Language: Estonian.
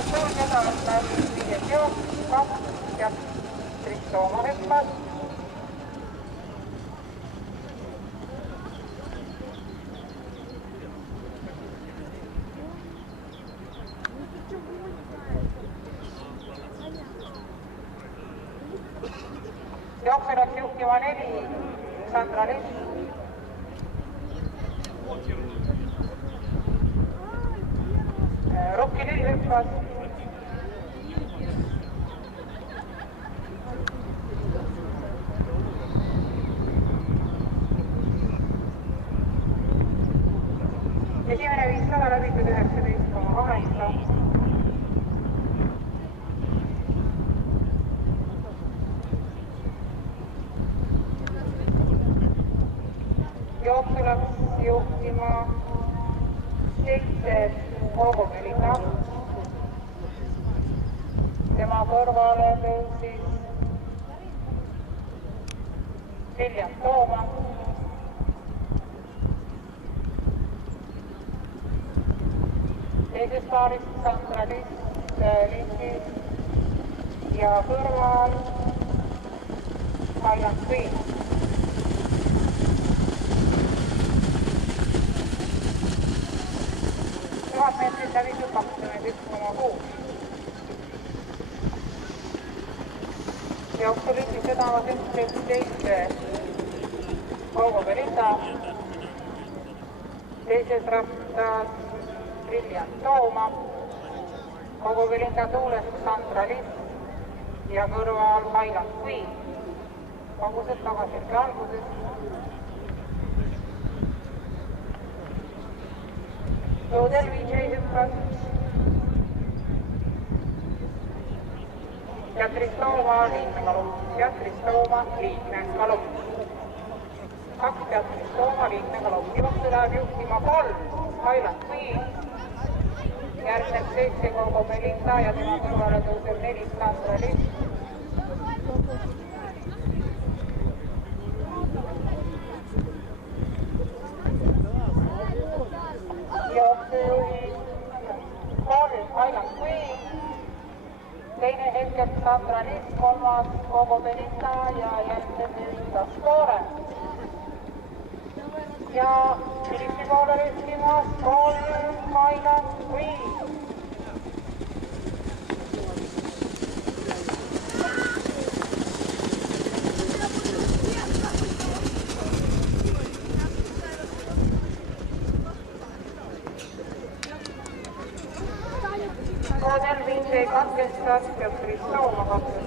Anatolia taastas viies jook, 2 ja Tristooma hüppas. Jooksu läks juhtima 4 Sandra Liss. Rukki Lill hüppas. Esimene 500 läbitud 19,8. Jooksu läks juhtima 7 Hoogomelina. Tema kõrvale tõusis Viljan Tooma. Teises paaris Sandra Liss lindis ja kõrval Highland Queen. Meetrit läbitud 21,6. Jooksu lindis sõdamas 11 Hoogo Belinda. Teises rattas Viljan Tooma. Hoogo Belinda tuules Sandra Liss ja kõrval Highland Queen. Vangused tagasilge alguses. Loodel Vijay hüppas ja Tristooma liigne galupp. Ja Tristooma liigne galupp. 2 ja Tristooma liigne galupp. Jooksu läheb juhtima 3 Highland Queen. Järgneb 7 Hoogo Belinda ja tema kõrvale tõuseb 4 Sandra Liss. Jooksujuhid 3 Highland Queen, teine hetkel Sandra Liss, 3 Hoogo Belinda ja järgmine Belinda Stoore. Ja Filippi poole juhtimas 3 Highland Queen. Loodel Vijay katkestas ja Tristooma katkestas.